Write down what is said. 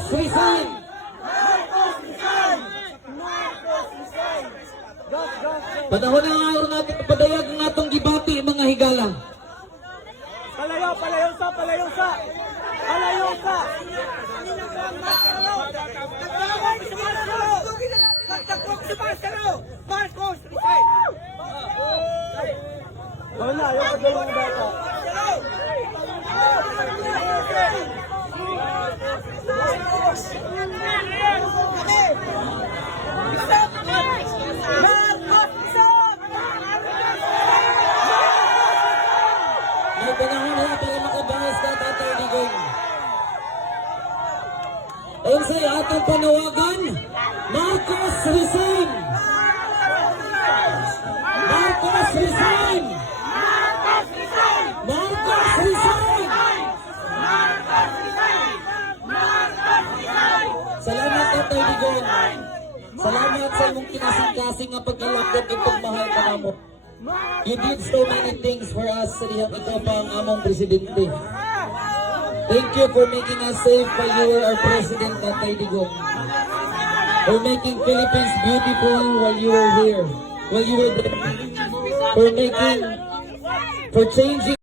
Marcos resign! Panahon na nga ron natin padayag ng atong gibati mga higala. Palayo, palayo sa, palayo sa. Palayo sa. Marcos, resign! Wala, yung pagdalo ng bata. May panahon na para makabahas ka tatay Digong. Ayon sa atong panawagan, Marcos resign! Marcos resign! Marcos resign! Salamat tatay Digong. Salamat sa imong kinasing-kasing nga pagkalakot ng pagmahal ka namo. You did so many things for us sa dihang ikaw pa ang among presidente. Thank you for making us safe while you our president, Tatay Digong. For making Philippines beautiful while you were here, while you were there. For making, for changing